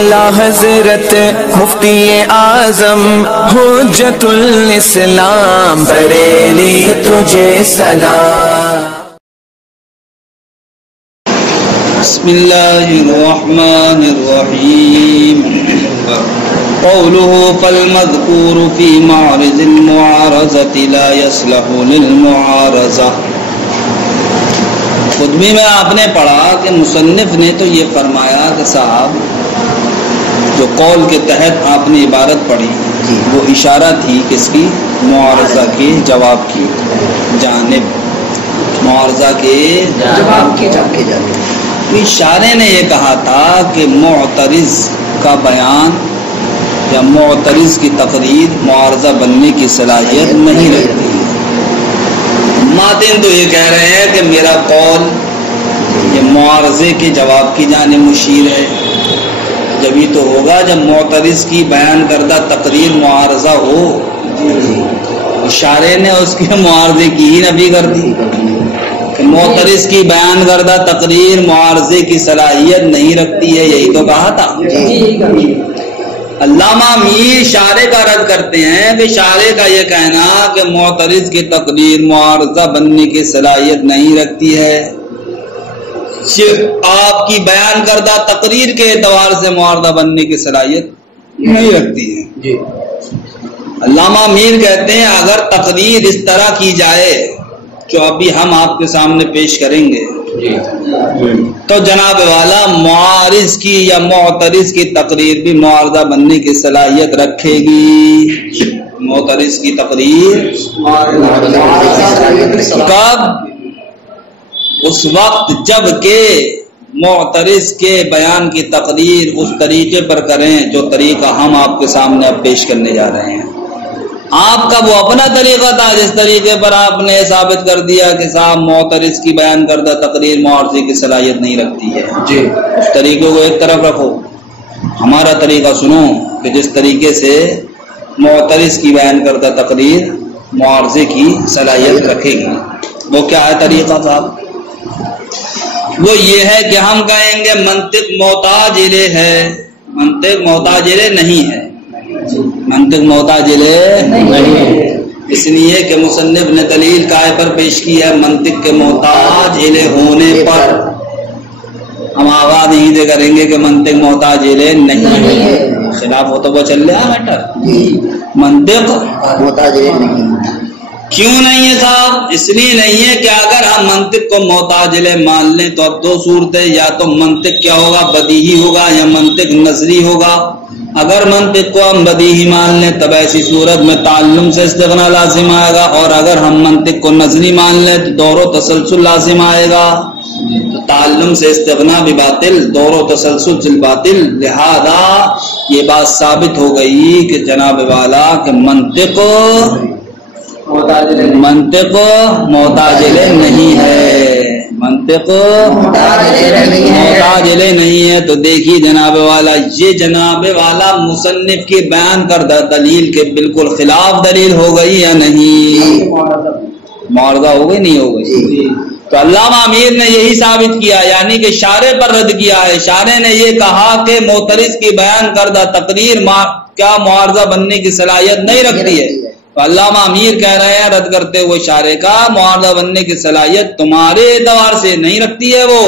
اعلی حضرت مفتی اعظم حجت الاسلام بریلی تجھے سلام۔ بسم اللہ الرحمن الرحیم۔ قوله فالمذکور فی معرض المعارضة لا يصلح للمعارضة۔ خطبے میں آپ نے پڑھا کہ مصنف نے تو یہ فرمایا کہ صاحب جو قول کے تحت آپ نے عبارت پڑھی وہ اشارہ تھی کس کی؟ معارضہ کے جواب کی جانب، معارضہ کے جواب کی جانب۔ اشارے نے یہ کہا تھا کہ معترض کا بیان یا معترض کی تقریر معارضہ بننے کی صلاحیت نہیں رکھتی۔ ماتن تو یہ کہہ رہے ہیں کہ میرا قول یہ معارضے کے جواب کی جانب مشیر ہے، جب یہ تو ہوگا جب معترض کی بیان کردہ تقریر معارضہ ہو۔ اشارے نے اس کے معارضے کی ہی نفی کر دی کہ معترض کی بیان کردہ تقریر معارضے کی صلاحیت نہیں رکھتی ہے، یہی تو کہا تھا۔ علامہ میر شارع کا رد کرتے ہیں کہ شارع کا یہ کہنا کہ معترض کی تقریر معارضہ بننے کی صلاحیت نہیں رکھتی ہے، صرف آپ کی بیان کردہ تقریر کے اعتبار سے معارضہ بننے کی صلاحیت نہیں رکھتی ہے۔ علامہ میر کہتے ہیں اگر تقریر اس طرح کی جائے جو ابھی ہم آپ کے سامنے پیش کریں گے تو جناب والا معارض کی یا معترض کی تقریر بھی معارضہ بننے کی صلاحیت رکھے گی۔ معترض کی تقریر کب؟ اس وقت جب کہ معترض کے بیان کی تقریر اس طریقے پر کریں جو طریقہ ہم آپ کے سامنے اب پیش کرنے جا رہے ہیں۔ آپ کا وہ اپنا طریقہ تھا جس طریقے پر آپ نے ثابت کر دیا کہ صاحب معترض کی بیان کردہ تقریر معارضے کی صلاحیت نہیں رکھتی ہے، اس طریقے کو ایک طرف رکھو، ہمارا طریقہ سنو کہ جس طریقے سے معترض کی بیان کردہ تقریر معارضے کی صلاحیت رکھے گی۔ وہ کیا ہے طریقہ صاحب؟ وہ یہ ہے کہ ہم کہیں گے منطق محتاج الیہ ہے، منطق محتاج الیہ نہیں ہے، منطق محتاج الیہ نہیں ہے، اس لیے کہ مصنف نے دلیل کائے پر پیش کی ہے منطق کے محتاج الیہ ہونے پر۔ ہم آواز نہیں دے کریں گے کہ منطق محتاج الیہ نہیں ہے، خلاف ہو تو وہ چل رہا میٹر، منطق محتاج الیہ نہیں۔ کیوں نہیں ہے صاحب؟ اس لیے نہیں ہے کہ اگر ہم منطق کو محتاج الیہ مان لیں تو اب دو صورتیں، یا تو منطق کیا ہوگا؟ بدیہی ہوگا، یا منطق نظری ہوگا۔ اگر منطق کو ہم بدیہی مان لیں تب ایسی صورت میں تعلم سے استغنا لازم آئے گا، اور اگر ہم منطق کو نظری مان لیں تو دور و تسلسل لازم آئے گا۔ تو تعلم سے استغنا بھی باطل، دور و تسلسل باطل، لہذا یہ بات ثابت ہو گئی کہ جناب والا کہ منطق محتاج الیہ نہیں ہے، منطق محتاج الیہ نہیں ہے۔ تو دیکھیے جناب والا، یہ جناب والا مصنف کی بیان کردہ دلیل کے بالکل خلاف دلیل ہو گئی یا نہیں؟ معارضہ ہو گئی نہیں ہو گئی؟ تو علامہ امیر نے یہی ثابت کیا، یعنی کہ شارع پر رد کیا ہے۔ شارع نے یہ کہا کہ معترض کی بیان کردہ تقریر کیا معارضہ بننے کی صلاحیت نہیں رکھتی ہے، تو علامہ امیر کہہ رہے ہیں رد کرتے ہوئے شارع کا، معارضہ بننے کی صلاحیت تمہارے اعتبار سے نہیں رکھتی ہے وہ،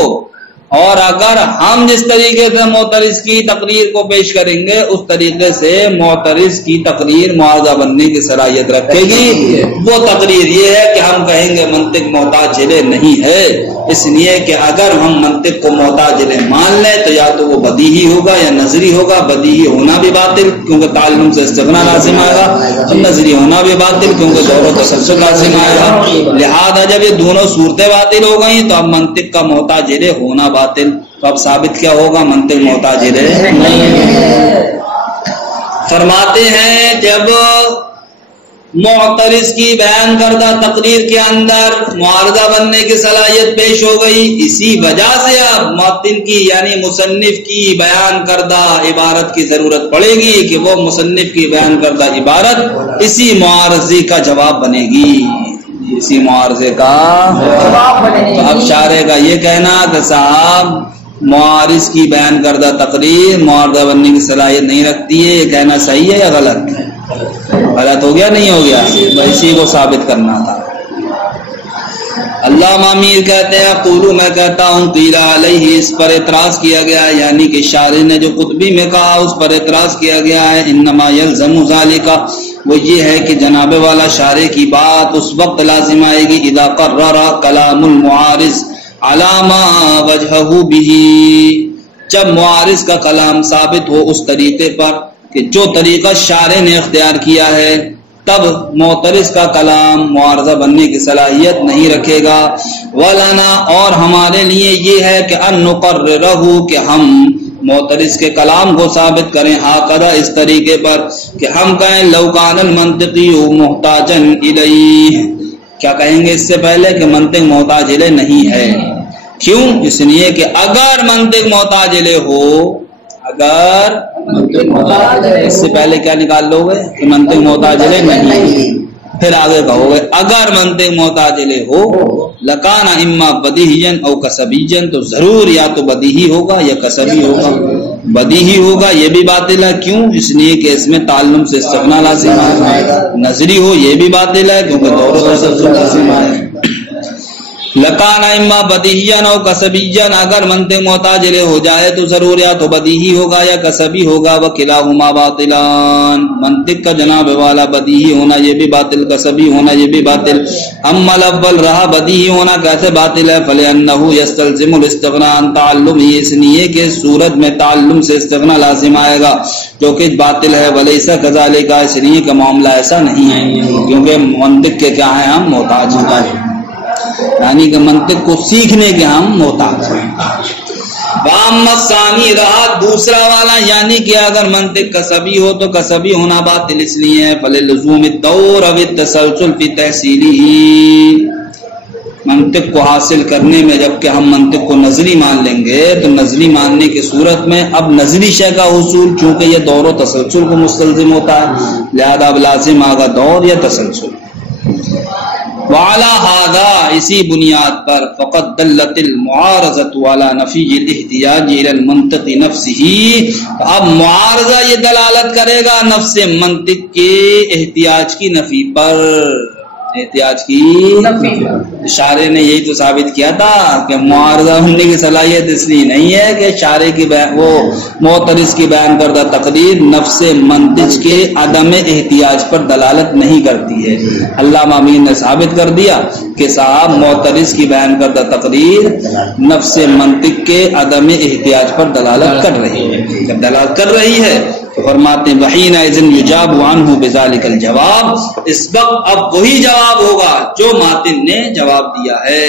اور اگر ہم جس طریقے سے معترض کی تقریر کو پیش کریں گے اس طریقے سے معترض کی تقریر معارضہ بننے کی صلاحیت رکھے گی۔ وہ تقریر یہ ہے کہ ہم کہیں گے منطق محتاج الیہ نہیں ہے، اس لیے کہ اگر ہم منطق کو محتاج الیہ مان لیں تو یا تو وہ بدیہی ہوگا یا نظری ہوگا۔ بدیہی ہونا بھی باطل کیونکہ تعلم سے استغنا لازم آئے گا، اور نظری ہونا بھی باطل کیونکہ دور و تسلسل لازم آئے گا۔ لہذا جب یہ دونوں صورتیں باطل ہو گئیں تو اب منطق کا محتاج الیہ ہونا باطل، تو اب ثابت کیا ہوگا؟ منطق محتاج الیہ نہیں ہے۔ فرماتے ہیں جب معترض کی بیان کردہ تقریر کے اندر معارضہ بننے کی صلاحیت پیش ہو گئی، اسی وجہ سے اب متن کی یعنی مصنف کی بیان کردہ عبارت کی ضرورت پڑے گی کہ وہ مصنف کی بیان کردہ عبارت اسی معارضے کا جواب بنے گی، اسی معارضے کا جواب بنے گی۔ تو اب شارع کا یہ کہنا کہ صاحب معارض کی بیان کردہ تقریر معارضہ بننے کی صلاحیت نہیں رکھتی ہے، یہ کہنا صحیح ہے یا غلط؟ غلط ہو گیا نہیں ہو گیا؟ اسی کو ثابت کرنا تھا۔ علامہ امیر کہتے ہیں قولو میں کہتا ہوں قیل علیہ، اس پر اعتراض کیا گیا ہے، یعنی کہ شارح نے جو قطبی میں کہا اس پر اعتراض کیا گیا ہے۔ انما یلزم ذالک، وہ یہ ہے کہ جناب والا شارح کی بات اس وقت لازم آئے گی اذا قرر کلام المعارض علی ما وجہہ بہ، جب معارض کا کلام ثابت ہو اس طریقے پر کہ جو طریقہ شارح نے اختیار کیا ہے، تب معترض کا کلام معارضہ بننے کی صلاحیت نہیں رکھے گا۔ وَلَنَا، اور ہمارے لیے یہ ہے کہ ان نقررہ، کہ ہم معترض کے کلام کو ثابت کریں ہاکذا، اس طریقے پر کہ ہم کہیں لو کان المنطقی محتاجا الیہ، کیا کہیں گے اس سے پہلے کہ منطق محتاج الیہ نہیں ہے۔ کیوں؟ اس لیے کہ اگر منطق محتاج الیہ ہو، اگر اس سے پہلے کیا نکال لو گے کہ منطق محتاج الیہ نہیں، پھر آگے کہو گے اگر منطق محتاج الیہ ہو لکان اما بدیہیا او کسبیا، تو ضرور یا تو بدیہی ہوگا یا کسبی ہوگا۔ بدیہی ہوگا یہ بھی باطل ہے، کیوں؟ اس لیے کہ اس میں تعلم سے استغنا لازم ہے۔ نظری ہو یہ بھی باطل ہے کیونکہ دور و تسلسل لازم ہے۔ لکان اما بدیہیا او کسبیا، اگر منطق محتاج الیہ ہو جائے تو ضرور یا تو بدیہی ہوگا یا کسبی ہوگا۔ وکلاہما باطلان، منطق کا جناب والا بدیہی ہونا یہ بھی باطل، کسبی ہونا یہ بھی باطل۔ اما الاول، رہا بدیہی ہونا کیسے باطل ہے؟ فلانہ یستلزم الاستغناء عن تعلم، اس لیے کہ صورت میں تعلم سے استغنا لازم آئے گا جو کہ باطل ہے۔ ولیس کذالک، اس لیے کہ معاملہ ایسا نہیں ہے کیونکہ منطق کے کیا ہیں؟ ہم محتاج ہیں، یعنی کہ منطق کو سیکھنے کے ہم محتاج ہیں۔ وَأَمَّا الثَّانِي، رہا دوسرا والا، یعنی کہ اگر منطق کسبی ہو تو کسبی ہونا باطل اس لیے ہے فَلِلُزُومِ الدَّوْرِ وَالتَّسَلْسُلِ فِي تَحْصِيلِهِ، منطق کو حاصل کرنے میں جبکہ ہم منطق کو نظری مان لیں گے تو نظری ماننے کی صورت میں اب نظری شے کا حصول، چونکہ یہ دور و تسلسل کو مستلزم ہوتا ہے، لہذا اب لازم آگا دور یا تسلسل۔ وعلى هذا، اسی بنیاد پر فقط دلت المعارضة على نفی الاحتیاج الى المنطق نفسه، اب معارضہ یہ دلالت کرے گا نفس منطق کے احتیاج کی نفی پر، احتیاج کی نفی۔ اشارے نے یہی تو ثابت کیا تھا کہ معارضہ ہونے کی صلاحیت اس لیے نہیں ہے کہ اشارے کی وہ معترض کی بیان کردہ تقریر نفس منطق کے عدم احتیاج پر دلالت نہیں کرتی ہے۔ علامہ امین نے ثابت کر دیا کہ صاحب معترض کی بیان کردہ تقریر نفس منطق کے عدم احتیاج پر دلالت کر رہی ہے۔ جب دلالت کر رہی ہے تو فرماتے ہیں وحینئذ یجاب عنہ بذلک الجواب، اس وقت اب وہی جواب ہوگا جو ماتن نے جواب دیا ہے،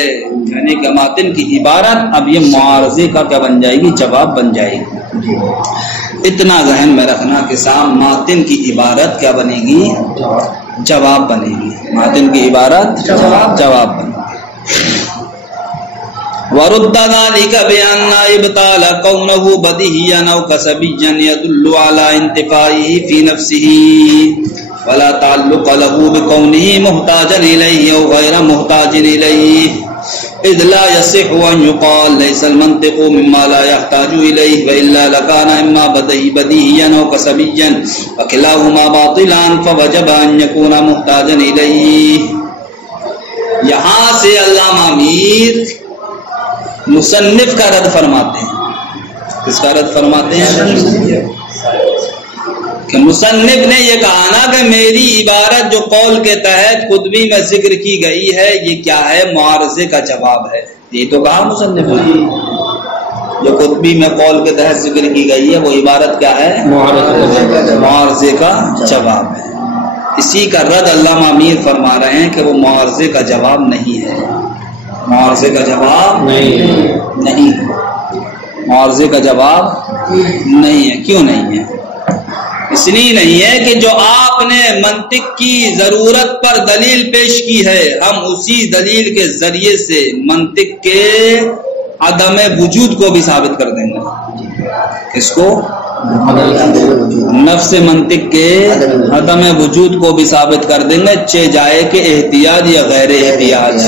یعنی کہ ماتن کی عبارت اب یہ معارضے کا کیا بن جائے گی؟ جواب بن جائے گی۔ اتنا ذہن میں رکھنا کہ صاحب ماتن کی عبارت کیا بنے گی؟ جواب بنے گی، ماتن کی عبارت جواب بنے گی۔ وَرُدَّ ذَلِكَ بِأَنَّ إِبْطَالَ كَوْنَهُ بَدِيهًا أَوْ كَسَبِيًّا يَدُلُّ عَلَى انتفائه في نفسه ولا تعلق له بكونه محتاجا إليه أو غير محتاج إليه، إذ لا يصح أن يقال ليس المنطق مما لا يحتاج إليه، وإلا لكان إما بديهيا أو كسبيا وكلاهما باطلان فوجب أن يكون محتاجا إليه۔ یہاں سے علامہ امیر مصنف کا رد فرماتے ہیں۔ کس کا رد فرماتے ہیں؟ کہ مصنف نے یہ کہا نا کہ میری عبارت جو قول کے تحت قطبی میں ذکر کی گئی ہے یہ کیا ہے؟ معارضے کا جواب ہے۔ یہ تو کہا مصنف نے، جو قطبی میں قول کے تحت ذکر کی گئی ہے وہ عبارت کیا ہے؟ معارضے کا جواب ہے۔ اسی کا رد علامہ امیر فرما رہے ہیں کہ وہ معارضے کا جواب نہیں ہے، معارضے کا جواب نہیں ہے، معارضے کا جواب نہیں ہے۔ کیوں نہیں ہے؟ اس لیے نہیں ہے کہ جو آپ نے منطق کی ضرورت پر دلیل پیش کی ہے ہم اسی دلیل کے ذریعے سے منطق کے عدم وجود کو بھی ثابت کر دیں گے۔ اس کو نفس منطق کے عدم وجود کو بھی ثابت کر دیں گے، چہ جائے کہ احتیاج یا غیر احتیاج۔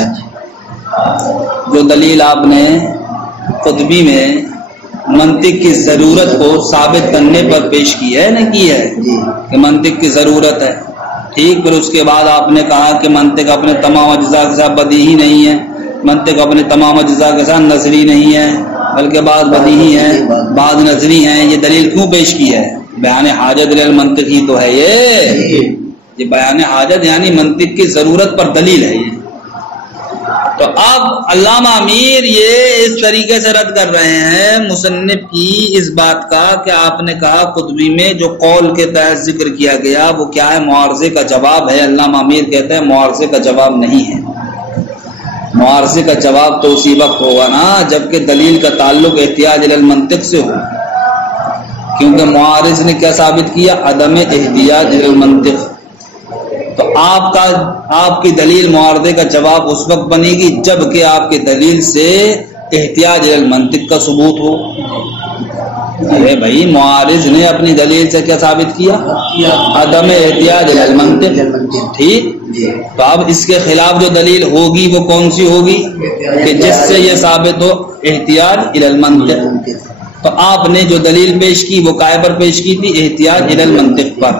جو دلیل آپ نے قطبی میں منطق کی ضرورت کو ثابت کرنے پر پیش کی ہے نہ کی ہے کہ منطق کی ضرورت ہے. ٹھیک. پھر اس کے بعد آپ نے کہا کہ منطق اپنے تمام اجزاء کے ساتھ بدیہی نہیں ہے، منطق اپنے تمام اجزاء کے ساتھ نظری نہیں ہے، بلکہ بعض بدیہی ہیں بعض نظری ہیں. یہ دلیل کیوں پیش کی ہے؟ بیان حاجت للمنطق ہی تو ہے یہ بیان حاجت یعنی منطق کی ضرورت پر دلیل ہے یہ. تو اب علامہ امیر یہ اس طریقے سے رد کر رہے ہیں مصنف کی اس بات کا کہ آپ نے کہا قطبی میں جو قول کے تحت ذکر کیا گیا وہ کیا ہے؟ معارضے کا جواب ہے. علامہ امیر کہتے ہیں معارضے کا جواب نہیں ہے. معارضے کا جواب تو اسی وقت ہوگا نا جبکہ دلیل کا تعلق احتیاج الی المنطق سے ہو، کیونکہ معارض نے کیا ثابت کیا؟ عدم احتیاج الی المنطق. تو آپ کی دلیل معارضے کا جواب اس وقت بنے گی جبکہ آپ کی دلیل سے احتیاج الی المنطق کا ثبوت ہو. ارے بھائی معارض نے اپنی دلیل سے کیا ثابت کیا؟ عدم احتیاج الی المنطق. ٹھیک. تو اب اس کے خلاف جو دلیل ہوگی وہ کون سی ہوگی کہ جس سے یہ ثابت ہو احتیاج الی المنطق. تو آپ نے جو دلیل پیش کی وہ کائے پر پیش کی تھی؟ احتیاج الی المنطق پر.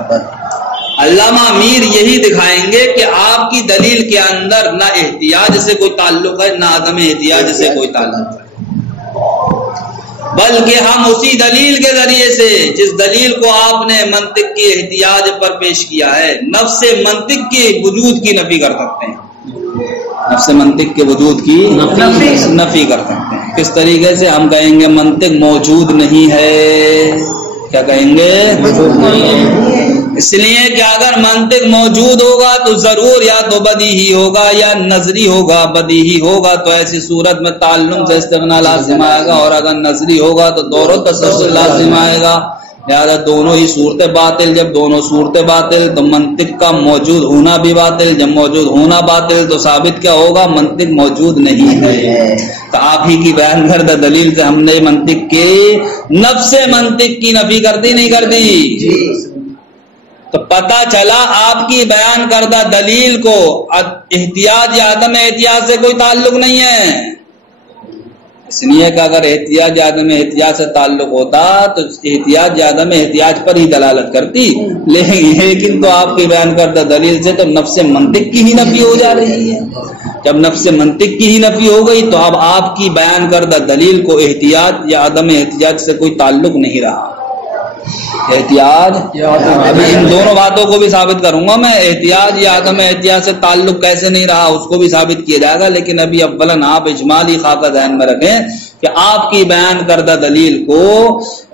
علامہ امیر یہی دکھائیں گے کہ آپ کی دلیل کے اندر نہ احتیاج سے کوئی تعلق ہے نہ عدم احتیاج سے کوئی تعلق ہے، بلکہ ہم اسی دلیل کے ذریعے سے جس دلیل کو آپ نے منطق کی احتیاج پر پیش کیا ہے نفس منطق کے وجود کی نفی کر سکتے ہیں. نفس منطق کے وجود کی نفی کر سکتے ہیں. کس طریقے سے؟ ہم کہیں گے منطق موجود نہیں ہے. کیا کہیں گے؟ اس لیے کہ اگر منطق موجود ہوگا تو ضرور یا تو بدیہی ہوگا یا نظری ہوگا. بدیہی ہوگا تو ایسی صورت میں تعلم سے استغنا لازم آئے گا، اور اگر نظری ہوگا تو دور و تسلسل لازم آئے گا. لہذا دونوں ہی صورتیں باطل. جب دونوں صورتیں باطل تو منطق کا موجود ہونا بھی باطل. جب موجود ہونا باطل تو ثابت کیا ہوگا؟ منطق موجود نہیں ہے. تو آپ ہی کی بیان کردہ دلیل سے ہم نے منطق کے نفس منطق کی نفی کر دی نہیں کر دی؟ تو پتہ چلا آپ کی بیان کردہ دلیل کو احتیاج یا عدم احتیاج سے کوئی تعلق نہیں ہے. اس لیے کہ اگر احتیاج یا عدم احتیاج سے تعلق ہوتا تو احتیاج یا عدم احتیاج پر ہی دلالت کرتی، لیکن تو آپ کی بیان کردہ دلیل سے تو نفس منطق کی ہی نفی ہو جا رہی ہے. جب نفس منطق کی ہی نفی ہو گئی تو اب آپ کی بیان کردہ دلیل کو احتیاج یا عدم احتیاج سے کوئی تعلق نہیں رہا. احتیاج ابھی ان دونوں باتوں کو بھی ثابت کروں گا میں. احتیاج یا عدم احتیاج سے تعلق کیسے نہیں رہا اس کو بھی ثابت کیا جائے گا، لیکن ابھی اولاً آپ اجمالی خاکہ ذہن میں رکھیں کہ آپ کی بیان کردہ دلیل کو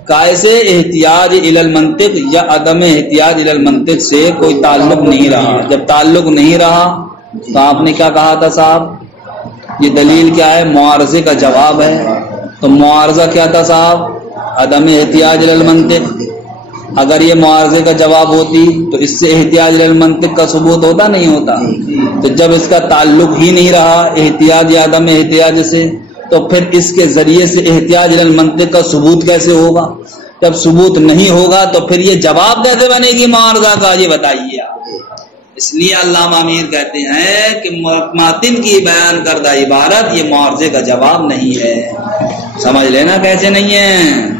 کیسے احتیاج الی المنطق یا عدم احتیاج الی المنطق سے کوئی تعلق نہیں رہا. جب تعلق نہیں رہا تو آپ نے کیا کہا تھا صاحب؟ یہ دلیل کیا ہے؟ معارضے کا جواب ہے. تو معارضہ کیا تھا صاحب؟ عدم احتیاج الی المنطق. اگر یہ معارضے کا جواب ہوتی تو اس سے احتیاج الی المنطق کا ثبوت ہوتا نہیں ہوتا؟ تو جب اس کا تعلق ہی نہیں رہا احتیاج یا عدم احتیاج سے تو پھر اس کے ذریعے سے احتیاج الی المنطق کا ثبوت کیسے ہوگا؟ جب ثبوت نہیں ہوگا تو پھر یہ جواب کیسے بنے گی معارضہ کا؟ یہ بتائیے آپ. اس لیے علامہ امیر کہتے ہیں کہ ماتن کی بیان کردہ عبارت یہ معارضے کا جواب نہیں ہے. سمجھ لینا کیسے نہیں ہے.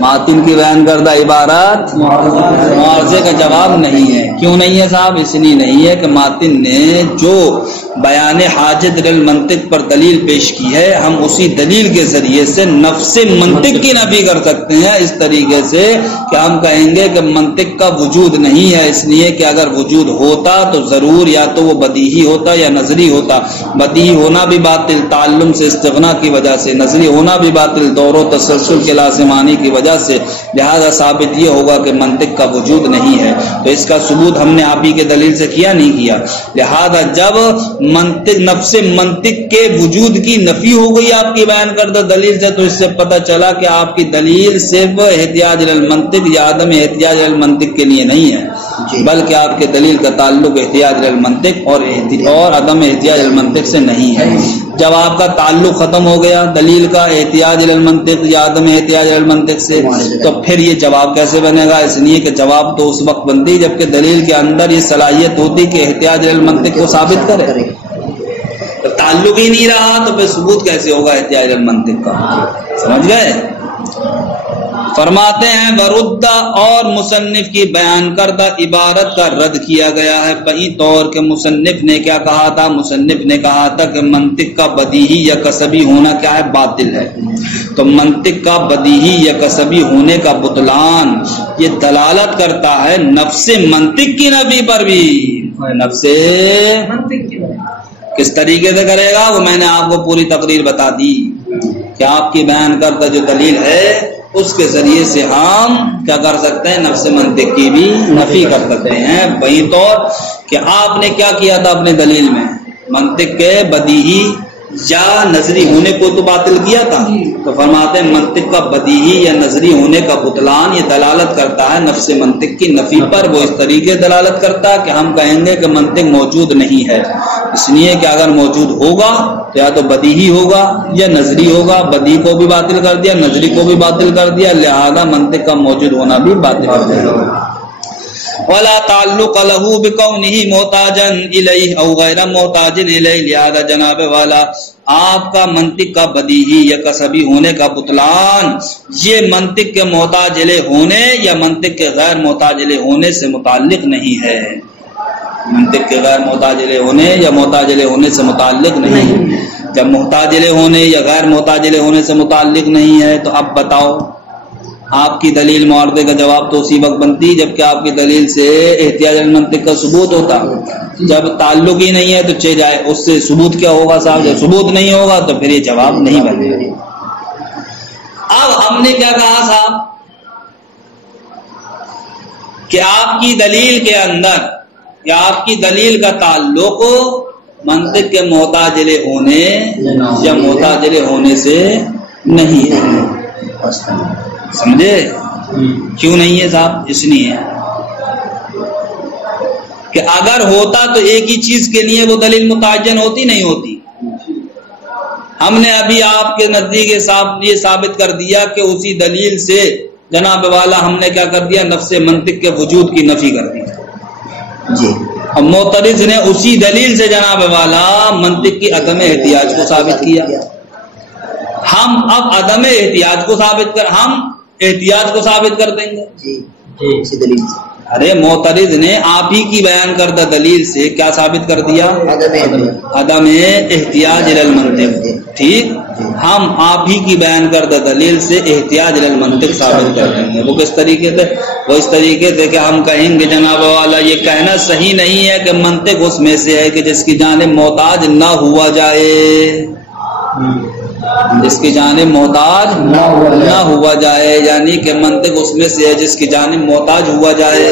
ماتن کی بیان کردہ عبارت معارضے کا جواب نہیں ہے. کیوں نہیں ہے صاحب؟ اس لیے نہیں ہے کہ ماتن نے جو بیان حاجت للمنطق پر دلیل پیش کی ہے ہم اسی دلیل کے ذریعے سے نفس منطق کی نفی کر سکتے ہیں اس طریقے سے کہ ہم کہیں گے کہ منطق کا وجود نہیں ہے. اس لیے کہ اگر وجود ہوتا تو ضرور یا تو وہ بدیہی ہوتا یا نظری ہوتا. بدیہی ہونا بھی باطل تعلم سے استغنا کی وجہ سے، نظری ہونا بھی باطل دور و تسلسل کے لازمانی کی وجہ سے. لہذا ثابت یہ ہوگا کہ منطق کا وجود نہیں ہے. تو اس کا ثبوت ہم نے آپ ہی کے دلیل سے کیا نہیں کیا. لہذا جب منطق نفس منطق کے وجود کی نفی ہو گئی آپ کی بیان کردہ دلیل سے تو اس سے پتہ چلا کہ آپ کی دلیل صرف احتیاج الی المنطق یا عدم احتیاج الی المنطق کے لیے نہیں ہے، بلکہ آپ کے دلیل کا تعلق احتیاج الی المنطق اور عدم احتیاج الی المنطق سے نہیں ہے. جب آپ کا تعلق ختم ہو گیا دلیل کا احتیاج الی المنطق یا عدم احتیاج الی المنطق سے تو پھر یہ جواب کیسے بنے گا؟ اس لیے کہ جواب تو اس وقت بنتی جبکہ دلیل کے اندر یہ صلاحیت ہوتی کہ احتیاج الی المنطق کو ثابت کرے. تو تعلق ہی نہیں رہا تو پھر ثبوت کیسے ہوگا احتیاج المنطق کا؟ سمجھ گئے؟ فرماتے ہیں ورد اور مصنف کی بیان کردہ عبارت کا رد کیا گیا ہے بئی طور کہ مصنف نے کیا کہا تھا؟ مصنف نے کہا تھا کہ منطق کا بدیہی یا کسبی ہونا کیا ہے؟ باطل ہے. تو منطق کا بدیہی یا کسبی ہونے کا بطلان یہ دلالت کرتا ہے نفس منطق کی نفی پر بھی. نفس منطق کی کس طریقے سے کرے گا وہ میں نے آپ کو پوری تقریر بتا دی کہ آپ کی بیان کردہ جو دلیل ہے اس کے ذریعے سے ہم کیا کر سکتے ہیں؟ نفس منطق کی بھی نفی کر سکتے ہیں. وہی طور کہ آپ نے کیا کیا تھا اپنے دلیل میں؟ منطق کے بدیہی یا نظری ہونے کو تو باطل کیا تھا. تو فرماتے ہیں منطق کا بدیہی یا نظری ہونے کا بطلان یہ دلالت کرتا ہے نفس منطق کی نفی پر. وہ اس طریقے دلالت کرتا ہے کہ ہم کہیں گے کہ منطق موجود نہیں ہے، اس لیے کہ اگر موجود ہوگا تو یا تو بدیہی ہوگا یا نظری ہوگا. بدیہی کو بھی باطل کر دیا، نظری کو بھی باطل کر دیا، لہذا منطق کا موجود ہونا بھی باطل کر دیا. ولا تعلق له بكونه محتاجا الیہ او غیر محتاج الیہ. لہذا جناب والا آپ کا منطق کا بدیہی یا کسبی ہونے کا بطلان یہ منطق کے محتاج الیہ ہونے یا منطق کے غیر محتاج الیہ ہونے سے متعلق نہیں ہے. منطق کے غیر محتاج الیہ ہونے یا محتاج الیہ ہونے سے متعلق نہیں ہے. جب محتاج الیہ ہونے یا غیر محتاج الیہ ہونے سے متعلق نہیں ہے تو اب بتاؤ آپ کی دلیل معارضے کا جواب تو اسی وقت بنتی جبکہ آپ کی دلیل سے احتیاج المنطق کا ثبوت ہوتا. جب تعلق ہی نہیں ہے تو چے جائے اس سے ثبوت کیا ہوگا صاحب؟ جب ثبوت نہیں ہوگا تو پھر یہ جواب نہیں بنے گا. اب ہم نے کیا کہا صاحب کہ آپ کی دلیل کے اندر یا آپ کی دلیل کا تعلق منطق کے محتاج الیہ ہونے یا محتاج الیہ ہونے سے نہیں ہے. سمجھے کیوں نہیں ہے صاحب؟ اس لیے کہ اگر ہوتا تو ایک ہی چیز کے لیے وہ دلیل متعین ہوتی نہیں ہوتی. ہم نے ابھی آپ کے نزدیک یہ ثابت کر دیا کہ اسی دلیل سے جناب والا ہم نے کیا کر دیا؟ نفس منطق کے وجود کی نفی کر دی جی. اب معترض نے اسی دلیل سے جناب والا منطق کی عدم احتیاج کو ثابت کیا. ہم اب عدم احتیاج کو احتیاج کو ثابت کر دیں گے اسی دلیل سے. ارے معترض نے آپ ہی کی بیان کردہ دلیل سے کیا ثابت کر دیا؟ عدم احتیاج المنطق. ٹھیک، ہم آپ ہی کی بیان کردہ دلیل سے احتیاج المنطق ثابت کر دیں گے. وہ کس طریقے سے؟ وہ اس طریقے سے کہ ہم کہیں گے جناب والا یہ کہنا صحیح نہیں ہے کہ منطق اس میں سے ہے کہ جس کی جانب محتاج نہ ہوا جائے، جس کی جانب محتاج نہ ہوا جائے، یعنی کہ منطق اس میں سے ہے جس کی جانب محتاج ہوا جائے.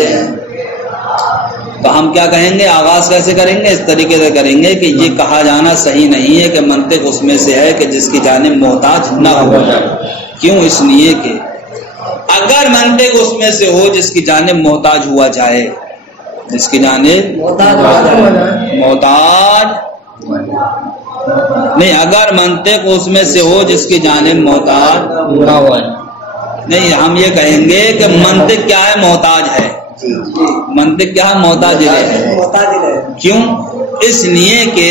تو ہم کیا کہیں گے؟ آغاز کیسے کریں گے؟ اس طریقے سے کریں گے کہ یہ کہا جانا صحیح نہیں ہے کہ منطق اس میں سے ہے کہ جس کی جانب محتاج نہ ہوا جائے. کیوں؟ اس لیے کہ اگر منطق اس میں سے ہو جس کی جانب محتاج ہوا جائے، جس کی جانب محتاج نہیں، اگر منطق اس میں سے ہو جس کی جانب محتاج نہ ہو نہیں، ہم یہ کہیں گے کہ منطق کیا ہے؟ محتاج ہے. منطق کیا ہے؟ محتاج ہے. کیوں؟ اس لیے کہ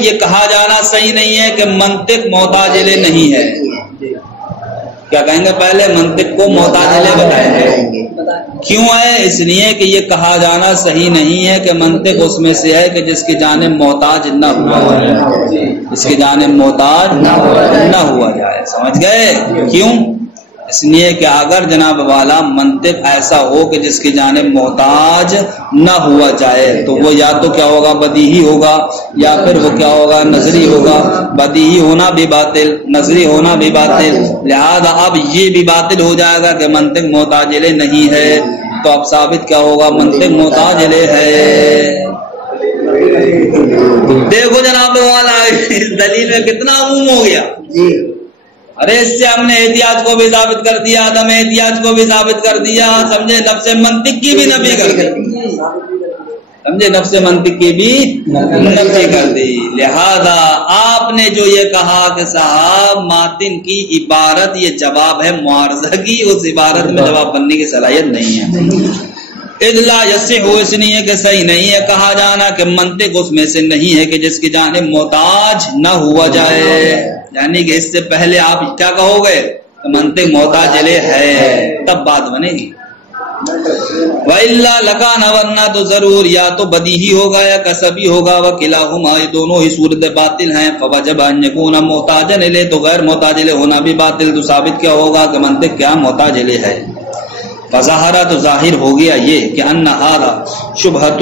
یہ کہا جانا صحیح نہیں ہے کہ منطق محتاج نہیں ہے. کیا کہیں گے؟ پہلے منطق کو محتاج بتائیں گے. کیوں ہے؟ اس لیے کہ یہ کہا جانا صحیح نہیں ہے کہ منطق اس میں سے ہے کہ جس کی جانب محتاج نہ ہوا جائے، جس کی جانب محتاج نہ ہوا جائے. سمجھ گئے؟ کیوں؟ اس لیے کہ اگر جناب والا منطق ایسا ہو کہ جس کی جانب محتاج نہ ہوا جائے تو وہ یا تو کیا ہوگا؟ بدیہی ہوگا، یا پھر وہ کیا ہوگا؟ نظری ہوگا. بدیہی ہونا بھی باطل، نظری ہونا بھی باطل. لہذا اب یہ بھی باطل ہو جائے گا کہ منطق محتاج الیہ نہیں ہے. تو اب ثابت کیا ہوگا؟ منطق محتاج الیہ ہے. دیکھو جناب والا اس دلیل میں کتنا عموم ہو گیا. ارے اس سے ہم نے احتیاج کو بھی ثابت کر دیا، عدم احتیاج کو بھی ثابت کر دیا، سمجھے؟ نفس منطق کی بھی نفی کر دی، سمجھے؟ نفس منطق کی بھی نفی کر دی. لہذا آپ نے جو یہ کہا کہ صاحب ماتن کی عبارت یہ جواب ہے معارضہ کی، اس عبارت میں جواب بننے کی صلاحیت نہیں ہے. الا یصح، اس لیے کہ صحیح نہیں ہے کہا جانا کہ منطق اس میں سے نہیں ہے کہ جس کی جانب محتاج نہ ہوا جائے، یعنی کہ اس سے پہلے آپ کیا کہو گے کہ منطق محتاج الیہ ہے، تب بات بنے گی۔ وَإِلَّا لَكَانَ، ورنہ تو ضرور یا تو بدیہی ہوگا یا کسبی ہوگا، وَكِلَاهُمَا، یہ دونوں ہی صورت باطل ہیں، فَوَجَبَ أَن يَكُونَ مُحْتَاجًا إِلَيْهِ، تو غیر محتاج الیہ ہونا بھی باطل، تو ثابت کیا ہوگا کہ منطق کیا محتاج الیہ ہے۔ فظاہرہ، تو ظاہر ہو گیا یہ کہ ان ھذا شبہۃ،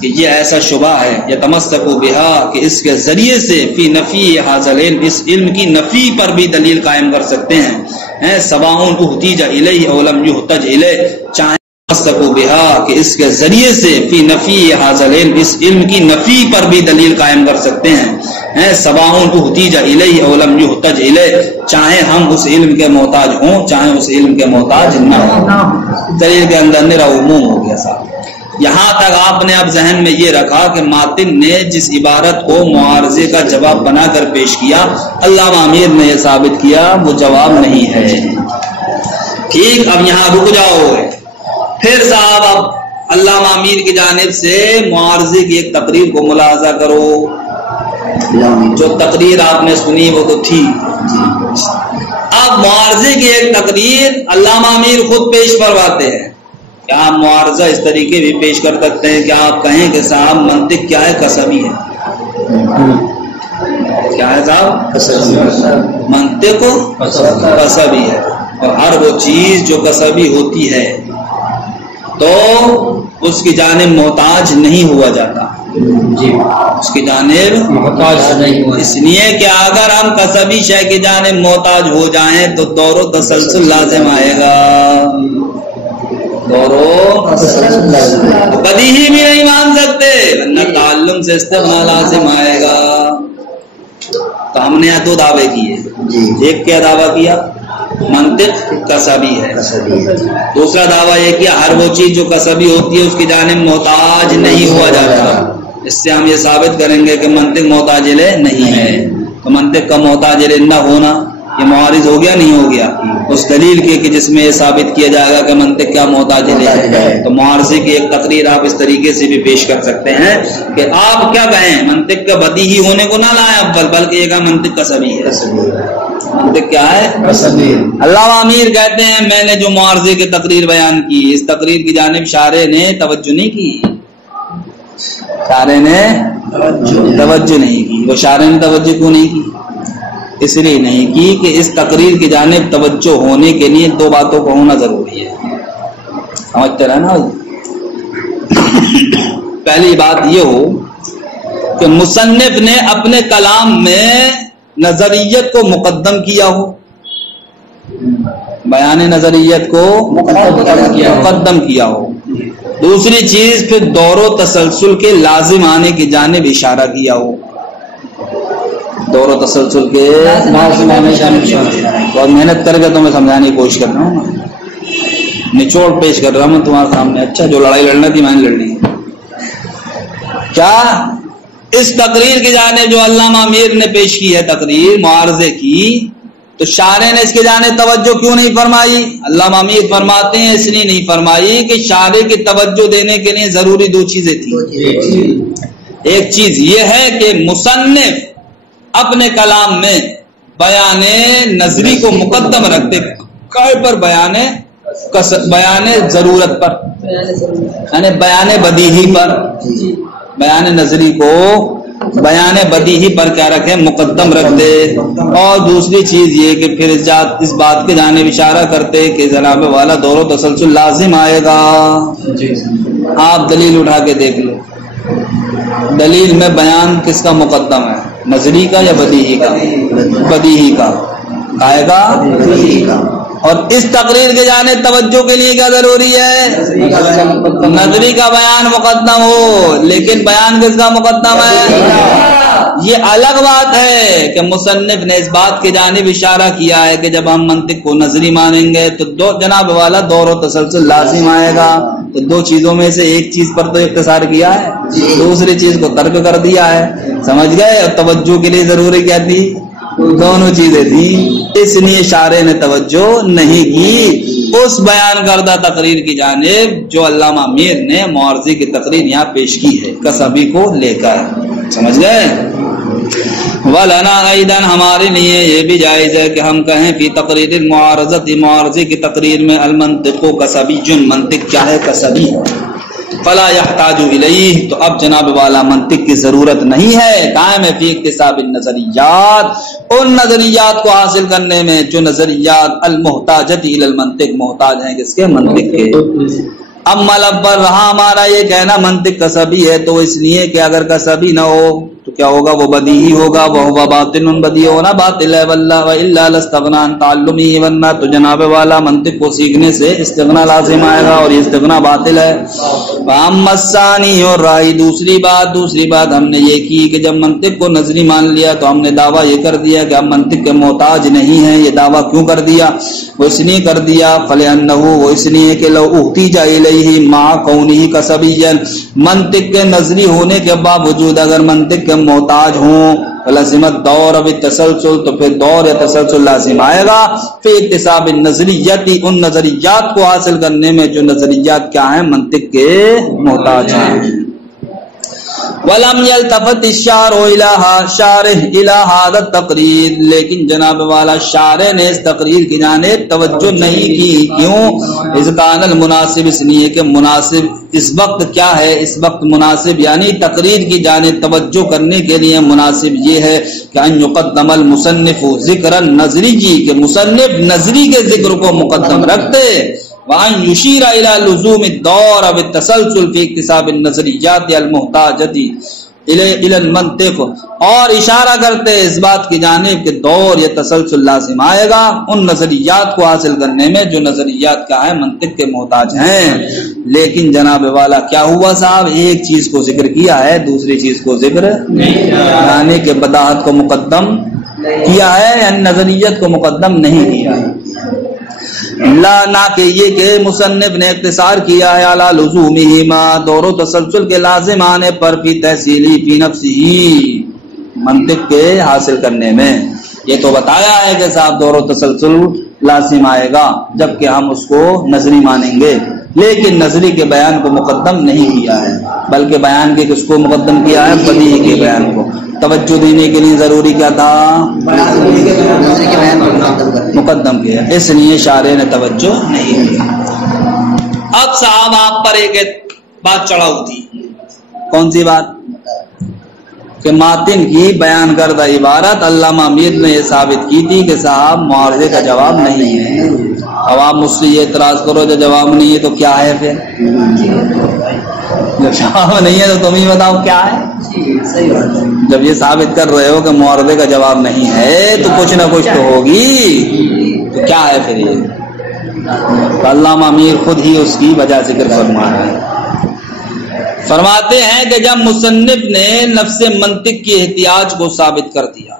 کہ یہ ایسا شبہ ہے، یتمسک بہا، کہ اس کے ذریعے سے فی نفی ھذا العلم، اس علم کی نفی پر بھی دلیل قائم کر سکتے ہیں، سواء احتج الیہ او لم یحتج الیہ، چاہے تمسک بہا، کہ اس کے ذریعے سے فی نفی ھذا العلم، اس علم کی نفی پر بھی دلیل قائم کر سکتے ہیں، سواء احتج الیہ او لم یحتج الیہ، چاہے ہم اس علم کے محتاج ہوں چاہے اس علم کے محتاج نہ ہوں۔ دلیل کے اندر میرا عموم ہو گیا صاحب۔ یہاں تک آپ نے اب ذہن میں یہ رکھا کہ ماتن نے جس عبارت کو معارضے کا جواب بنا کر پیش کیا، علامہ امیر نے یہ ثابت کیا وہ جواب نہیں ہے۔ ٹھیک، اب یہاں رک جاؤ، پھر صاحب اب علامہ امیر کی جانب سے معارضے کی ایک تقریر کو ملاحظہ کرو۔ جو تقریر آپ نے سنی وہ تو تھی، اب معارضے کی ایک تقریر علامہ امیر خود پیش فرماتے ہیں۔ کیا آپ معارضہ اس طریقے بھی پیش کر سکتے ہیں کہ آپ کہیں کہ صاحب منطق کیا ہے؟ کسبی ہے۔ کیا ہے صاحب؟ منطق کسبی ہے، اور ہر وہ چیز جو کسبی ہوتی ہے تو اس کی جانب محتاج نہیں ہوا جاتا، اس کی جانب محتاج نہیں ہوا، اس لیے کہ اگر ہم کسبی شے کی جانب محتاج ہو جائیں تو دور و تسلسل لازم آئے گا، دور و تسلسل بدیہی بھی نہیں مان سکتے، ورنہ تعلم سے استغنا لازم آئے گا۔ تو ہم نے دو دعوے کیے، ایک کیا دعویٰ کیا؟ منطق کسبی ہے، دوسرا دعویٰ یہ کیا ہر وہ چیز جو کسبی ہوتی ہے اس کی جانب محتاج نہیں ہوا جاتا۔ اس سے ہم یہ ثابت کریں گے کہ منطق محتاج الیہ نہیں ہے، تو منطق کا محتاج الیہ نہ ہونا یہ معارض ہو گیا نہیں ہو گیا اس دلیل کے کہ جس میں یہ ثابت کیا جائے گا کہ منطق کیا محتاج الیہ ہے۔ تو معارضے کی ایک تقریر آپ اس طریقے سے بھی پیش کر سکتے ہیں کہ آپ کیا کہیں، منطق کا بدیہی ہونے کو نہ لائیں افضل، بلکہ یہ کہ منطق کسبی ہے۔ منطق کیا ہے؟ کسبی۔ علامہ امیر کہتے ہیں میں نے جو معارضے کی تقریر بیان کی، اس تقریر کی جانب شارح نے توجہ نہیں کی، شارح نے توجہ نہیں کی۔ وہ شارح نے توجہ کیوں نہیں کی؟ اس لیے نہیں کی کہ اس تقریر کی جانب توجہ ہونے کے لیے دو باتوں کو ہونا ضروری ہے، سمجھتے رہے نا۔ پہلی بات یہ ہو کہ مصنف نے اپنے کلام میں نظریت کو مقدم کیا ہو، بیان نظریت کو مقدم کیا ہو۔ دوسری چیز پھر دور و تسلسل کے لازم آنے کی جانب اشارہ کیا ہو، دور و تسلسل کے لازم آنے کی جانب اشارہ۔ بہت محنت کر کے تمہیں سمجھانے کی کوشش کر رہا ہوں، نچوڑ پیش کر رہا ہوں تمہارے سامنے۔ اچھا، جو لڑائی لڑنا تھی میں نے لڑنی ہے۔ کیا اس تقریر کی جانب جو علامہ امیر نے پیش کی ہے تقریر معارضے کی، تو شارح نے اس کی جانب توجہ کیوں نہیں فرمائی؟ علامہ امیر فرماتے ہیں اس لیے نہیں فرمائی کہ شارح کی توجہ دینے کے لیے ضروری دو چیزیں تھیں۔ ایک چیز یہ ہے کہ مصنف اپنے کلام میں بیان نظری کو مقدم رکھتے پر بیان ضرورت پر، یعنی بیان بدیہی پر، بیان نظری کو بیان بدیہی پر کیا رکھے؟ مقدم رکھ دے۔ اور دوسری چیز یہ کہ پھر اس بات کے جانب اشارہ کرتے کہ جناب والا دور و تسلسل لازم آئے گا۔ آپ دلیل اٹھا کے دیکھ لو، دلیل میں بیان کس کا مقدم ہے، نظری کا یا بدیہی کا؟ بدیہی کا آئے گا۔ اور اس تقریر کے جانب توجہ کے لیے کیا ضروری ہے؟ نظری کا بیان مقدم ہو، لیکن بیان کس کا مقدم ہے؟ یہ الگ بات ہے کہ مصنف نے اس بات کی جانب اشارہ کیا ہے کہ جب ہم منطق کو نظری مانیں گے تو جناب والا دور و تسلسل لازم آئے گا۔ تو دو چیزوں میں سے ایک چیز پر تو اختصار کیا ہے، دوسری چیز کو ترک کر دیا ہے، سمجھ گئے؟ اور توجہ کے لیے ضروری کیا تھی؟ دونوں چیزیں تھی، اس لیے شارح نے توجہ نہیں کی۔ اس بیان کردہ تقریر کی جانب جو علامہ میر نے معارضے کی تقریر یہاں پیش کی ہے قصبی کو لے کر، سمجھ گئے؟ وَلَنَا أَيْضًا ہمارے لیے یہ بھی جائز ہے کہ ہم کہیں فی تقریر المعارضۃ معارضے کی تقریر میں المنطق قصبی، منطق کیا ہے؟ قصبی ہے۔ فلا يحتاج الیہ، تو اب جناب والا منطق کی ضرورت نہیں ہے، قائم ہے فی اکتساب النظریات، ان نظریات کو حاصل کرنے میں جو نظریات المحتاجۃ الی المنطق، محتاج ہیں کس کے؟ منطق کے۔ اما الاول رہا ہمارا یہ کہنا منطق قصبی ہے، تو اس لیے کہ اگر قصبی نہ ہو تو کیا ہوگا؟ وہ بدیہی ہوگا، وہ باطن، بدیہی ہونا باطل ہے، واللہ والا لاستغنى عن تعلمه، ورنہ تو جناب والا منطق کو سیکھنے سے استغنا لازم آئے گا اور یہ استغنا باطل ہے۔ واما الثانی، اور رائی دوسری بات ہم نے یہ کی کہ جب منطق کو نظری مان لیا تو ہم نے دعویٰ یہ کر دیا کہ ہم منطق کے محتاج نہیں ہیں۔ یہ دعویٰ کیوں کر دیا؟ وہ اس لیے کر دیا فلأنه، وہ اس لیے کہ لو احتیج الیہ مع کونہ قصبیا، منطق کے نظری ہونے کے باوجود اگر منطق کے محتاج ہوں لازمت دور اب تسلسل، تو پھر دور یا تسلسل لازم آئے گا فی اکتساب النظریات، ان نظریات کو حاصل کرنے میں جو نظریات کیا ہیں؟ منطق کے محتاج ہیں۔ وَلَمْ يَلْتَفَتِ الشَّارِعُ إِلَى هَذَا التَّقْرِيرِ، لیکن جناب والا شارع نے اس تقریر کی جانب توجہ نہیں کی، کیوں؟ اذ کان المناسب، اس لیے کہ مناسب اس وقت کیا ہے؟ اس وقت مناسب یعنی تقریر کی جانب توجہ کرنے کے لیے مناسب یہ ہے کہ ان یقدم المصنف ذکر النظری، کہ مصنف نظری کے ذکر کو مقدم رکھتے، وَأَن يُشِيرَ إِلَى لُزُومِ الدَّوْرِ بِالتَّسَلْسُلِ فِي اكْتِسَابِ النَّظَرِيَّاتِ الْمُحْتَاجَةِ إِلَى الْمَنطِقِ، اور اشارہ کرتے اس بات کی جانب کہ دور یا تسلسل لازم آئے گا ان نظریات کو حاصل کرنے میں جو نظریات کیا ہے؟ منطق کے محتاج ہیں۔ لیکن جناب والا کیا ہوا صاحب؟ ایک چیز کو ذکر کیا ہے، دوسری چیز کو ذکر نہیں، یعنی کہ بداہت کو مقدم کیا ہے، یعنی نظریت کو مقدم نہیں کیا ہے۔ لا، نہ کہ یہ کہ مصنف نے اختصار کیا ہے علی لزومہما، دور و تسلسل کے لازم آنے پر، فی تحصیلی فی نفسی، منطق کے حاصل کرنے میں۔ یہ تو بتایا ہے کہ صاحب دور و تسلسل لازم آئے گا جبکہ ہم اس کو نظری مانیں گے، لیکن نظری کے بیان کو مقدم نہیں کیا ہے، بلکہ بیان کے کس کو مقدم کیا ہے؟ بدیہی کے بیان کو۔ توجہ دینے کے لیے ضروری کیا تھا؟ مقدم کیا، اس لیے شارع نے توجہ نہیں کی۔ اب صاحب آپ پر ایک بات چڑھاؤ تھی، کون سی بات؟ کہ ماتن کی بیان کردہ عبارت علامہ میر نے یہ ثابت کی تھی کہ صاحب معارضے کا جواب نہیں ہے۔ اب آپ مجھ سے یہ اعتراض کرو جو جواب نہیں ہے تو کیا ہے پھر؟ جب جواب نہیں ہے تو تم ہی بتاؤ کیا ہے؟ جب یہ ثابت کر رہے ہو کہ معارضے کا جواب نہیں ہے تو کچھ نہ کچھ تو ہوگی، تو کیا ہے پھر یہ؟ علامہ میر خود ہی اس کی وجہ ذکر فرما رہے ہیں، فرماتے ہیں کہ جب مصنف نے نفس منطق کی احتیاج کو ثابت کر دیا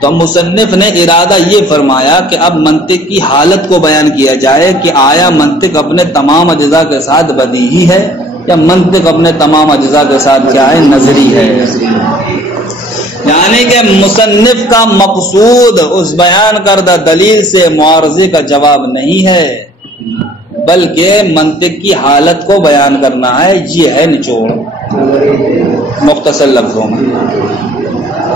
تو مصنف نے ارادہ یہ فرمایا کہ اب منطق کی حالت کو بیان کیا جائے کہ آیا منطق اپنے تمام اجزاء کے ساتھ بدیہی ہے یا منطق اپنے تمام اجزاء کے ساتھ کیا ہے؟ نظری ہے۔ یعنی کہ مصنف کا مقصود اس بیان کردہ دلیل سے معارضے کا جواب نہیں ہے بلکہ منطق کی حالت کو بیان کرنا ہے، یہ ہے نچوڑ مختصر لفظوں میں۔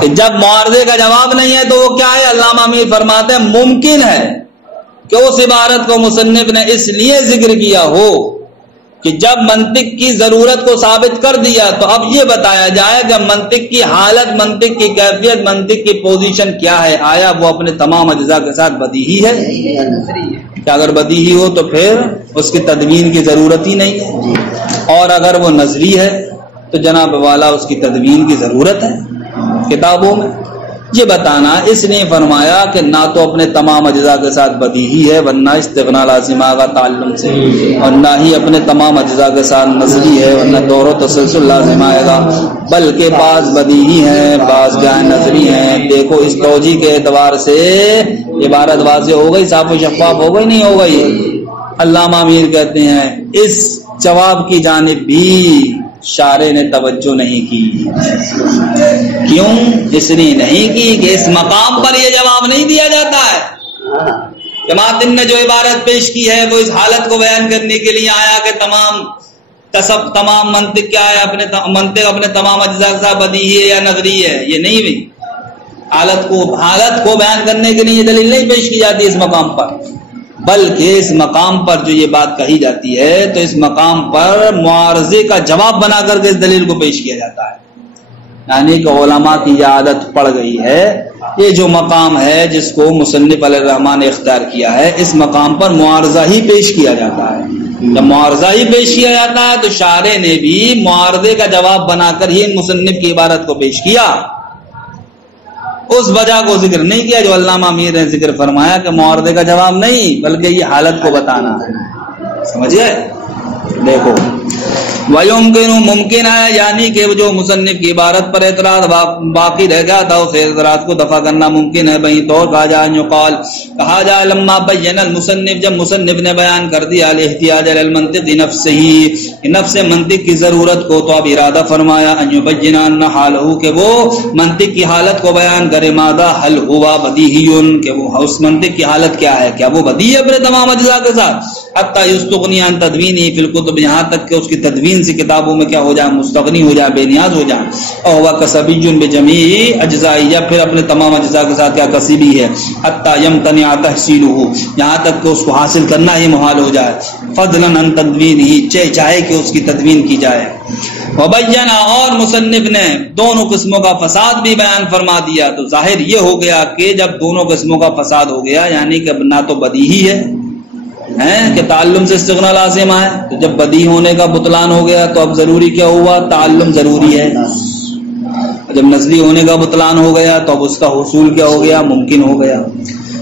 کہ جب معارضے کا جواب نہیں ہے تو وہ کیا ہے؟ علامہ میر فرماتے ہیں ممکن ہے کہ اس عبارت کو مصنف نے اس لیے ذکر کیا ہو کہ جب منطق کی ضرورت کو ثابت کر دیا تو اب یہ بتایا جائے کہ منطق کی حالت، منطق کی کیفیت، منطق کی پوزیشن کیا ہے، آیا وہ اپنے تمام اجزاء کے ساتھ بدیہی ہے؟ کہ اگر بدیہی ہو تو پھر اس کی تدوین کی ضرورت ہی نہیں ہے، اور اگر وہ نظری ہے تو جناب والا اس کی تدوین کی ضرورت ہے کتابوں میں۔ یہ بتانا اس نے فرمایا کہ نہ تو اپنے تمام اجزاء کے ساتھ بدیہی ہے ورنہ استغنا لازم آگا تعلم سے، اور نہ ہی اپنے تمام اجزاء کے ساتھ نظری ہے ورنہ دور و تسلسل لازم آئے گا، بلکہ بعض بدیہی ہیں بعض کیا نظری ہیں۔ دیکھو اس توجیہ کے اعتبار سے عبارت واضح ہو گئی، صاف و شفاف ہو گئی نہیں ہو گئی؟ علامہ میر کہتے ہیں اس جواب کی جانب بھی شارع نے توجہ نہیں کی۔ کیوں؟ اس لیے نہیں کی کہ اس مقام پر یہ جواب نہیں دیا جاتا ہے، جماعت نے جو عبارت پیش کی ہے وہ اس حالت کو بیان کرنے کے لیے آیا کہ تمام منطق کیا ہے، منطق اپنے تمام اجزاء کے ساتھ بدیہی ہے یا نظری ہے، یہ نہیں بھی حالت کو بیان کرنے کے لیے دلیل نہیں پیش کی جاتی اس مقام پر، بلکہ اس مقام پر جو یہ بات کہی جاتی ہے تو اس مقام پر معارضے کا جواب بنا کر کے اس دلیل کو پیش کیا جاتا ہے. یعنی کہ علماء کی یہ عادت پڑ گئی ہے، یہ جو مقام ہے جس کو مصنف علیہ الرحمٰن نے اختیار کیا ہے، اس مقام پر معارضہ ہی پیش کیا جاتا ہے. جب معارضہ ہی پیش کیا جاتا ہے تو شارح نے بھی معارضے کا جواب بنا کر ہی مصنف کی عبارت کو پیش کیا، اس وجہ کو ذکر نہیں کیا جو علامہ امیر نے ذکر فرمایا کہ معارضے کا جواب نہیں بلکہ یہ حالت کو بتانا ہے. سمجھے؟ دیکھو وَيُمْكِنُ ممکن ہے، یعنی کہ جو مصنف کی عبارت پر اعتراض باقی رہ گیا تھا اس اعتراض کو دفع کرنا ممکن ہے. بہی طور کہا جائے لما بین المصنف، جب مصنف نے بیان کر دیا الاحتیاج علی المنطق نفسہ ہی، نفس منطق کی ضرورت کو، تو اب ارادہ فرمایا ان یبین ان حالہ، کہ وہ منطق کی حالت کو بیان کرے. ماذا حل ہوا بدیہی، کہ وہ اس منطق کی حالت کیا ہے، کیا وہ بدیہی ہے اپنے تمام اجزاء کے ساتھ، حتی یستغنی عن تدوینہ فی الکتب، یہاں تک کہ اس کی تدوین سے کتابوں میں کیا ہو جائے، مستغنی ہو جائے، بے نیاز ہو جائے. اور وہ کسبی بجمیع اجزاء، یا پھر اپنے تمام اجزاء کے ساتھ کیا کسبی ہے، حتی یمتنع تحصیلہ، یہاں تک کہ اس کو حاصل کرنا ہی محال ہو جائے. فضلا عن تدوینہ، چاہے کہ اس کی تدوین کی جائے. وبینہ، اور مصنف نے دونوں قسموں کا فساد بھی بیان فرما دیا. تو ظاہر یہ ہو گیا کہ جب دونوں قسموں کا فساد ہو گیا، یعنی کہ نہ تو بدیہی ہے کہ تعلم سے استغنا لازم ہے، تو جب بدیہی ہونے کا بطلان ہو گیا تو اب ضروری کیا ہوا، تعلم ضروری ہے. جب نزلی ہونے کا بطلان ہو گیا تو اب اس کا حصول کیا ہو گیا، ممکن ہو گیا.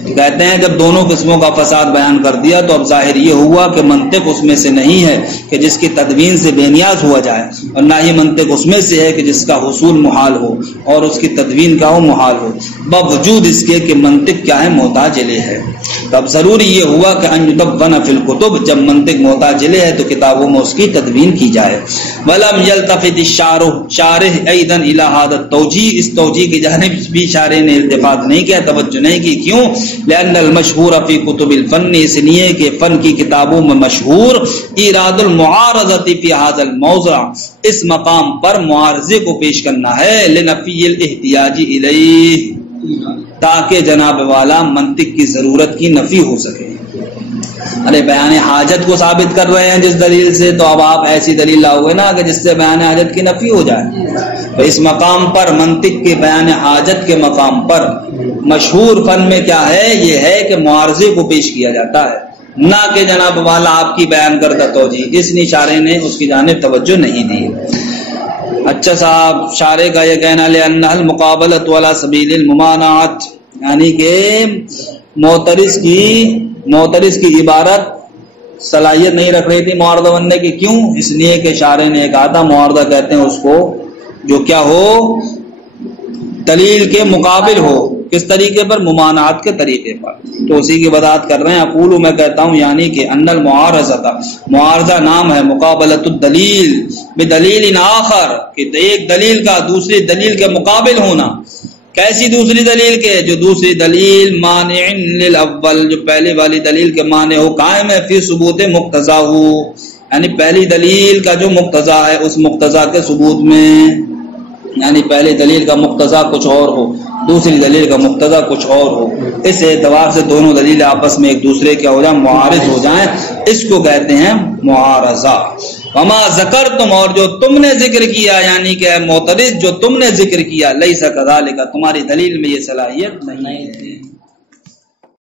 کہتے ہیں جب دونوں قسموں کا فساد بیان کر دیا تو اب ظاہر یہ ہوا کہ منطق اس میں سے نہیں ہے کہ جس کی تدوین سے بے نیاز ہوا جائے، اور نہ ہی منطق اس میں سے ہے کہ جس کا حصول محال ہو اور اس کی تدوین کا ہو محال ہو، باوجود اس کے کہ منطق کیا ہے، محتاج الیہ ہے. تو اب ضروری یہ ہوا کہ ان یدون فی الکتب، جب منطق محتاج الیہ ہے تو کتابوں میں اس کی تدوین کی جائے. ولم یلتفت شارح ایضا الی ھذا التوجیہ، اس توجیہ کی جانب بھی شارح نے التفات نہیں کیا، توجہ نہیں کی. کیوں؟ لأن المشہور فی کتب الفن، اس لیے کہ فن کی کتابوں میں مشہور ایراد المعارضۃ فی ھذا الموضع، اس مقام پر معارضے کو پیش کرنا ہے، لنفی الاحتیاج الیہ، تاکہ جناب والا منطق کی ضرورت کی نفی ہو سکے. ارے بیان حاجت کو ثابت کر رہے ہیں جس دلیل سے، تو اب آپ ایسی دلیل لاؤ گے نا کہ جس سے بیان حاجت کی نفی ہو جائے. تو اس مقام پر منطق کے بیان حاجت کے مقام پر مشہور فن میں کیا ہے، یہ ہے کہ معارضے کو پیش کیا جاتا ہے، نہ کہ جناب والا آپ کی بیان کردہ توجیہ، جس نے شارح نے اس کی جانب توجہ نہیں دی. اچھا صاحب، شارح کا یہ کہنا لأنها المقابلۃ علی سبیل الممانعۃ، یعنی کہ معترض کی عبارت صلاحیت نہیں رکھ رہی تھی معارضہ بننے کی. کیوں؟ اس لیے کہ شارح نے کہا تھا معارضہ کہتے ہیں اس کو جو کیا ہو، دلیل کے مقابل ہو. کس طریقے پر؟ ممانعت کے طریقے پر. تو اسی کی وضاحت کر رہے ہیں. اقول، میں کہتا ہوں، یعنی کہ ان المعارضہ، معارضہ نام ہے مقابلۃ الدلیل بدلیل آخر، کہ ایک دلیل کا دوسری دلیل کے مقابل ہونا. کیسی دوسری دلیل کے؟ جو دوسری دلیل مانع للاول، جو پہلے والی دلیل کے مانع ہو، قائم ہے فی ثبوت مقتضا ہو، یعنی پہلی دلیل کا جو مقتضا ہے اس مقتضا کے ثبوت میں، یعنی پہلی دلیل کا مقتضا کچھ اور ہو، دوسری دلیل کا مقتضا کچھ اور ہو. اس اعتبار سے دونوں دلیل آپس میں ایک دوسرے کے ہو جائیں، معارض ہو جائیں، اس کو کہتے ہیں معارضہ. وما ذکرتم، اور جو تم نے ذکر کیا، یعنی کہ معترض جو تم نے ذکر کیا، لیس کذالک، تمہاری دلیل میں یہ صلاحیت نہیں ہے.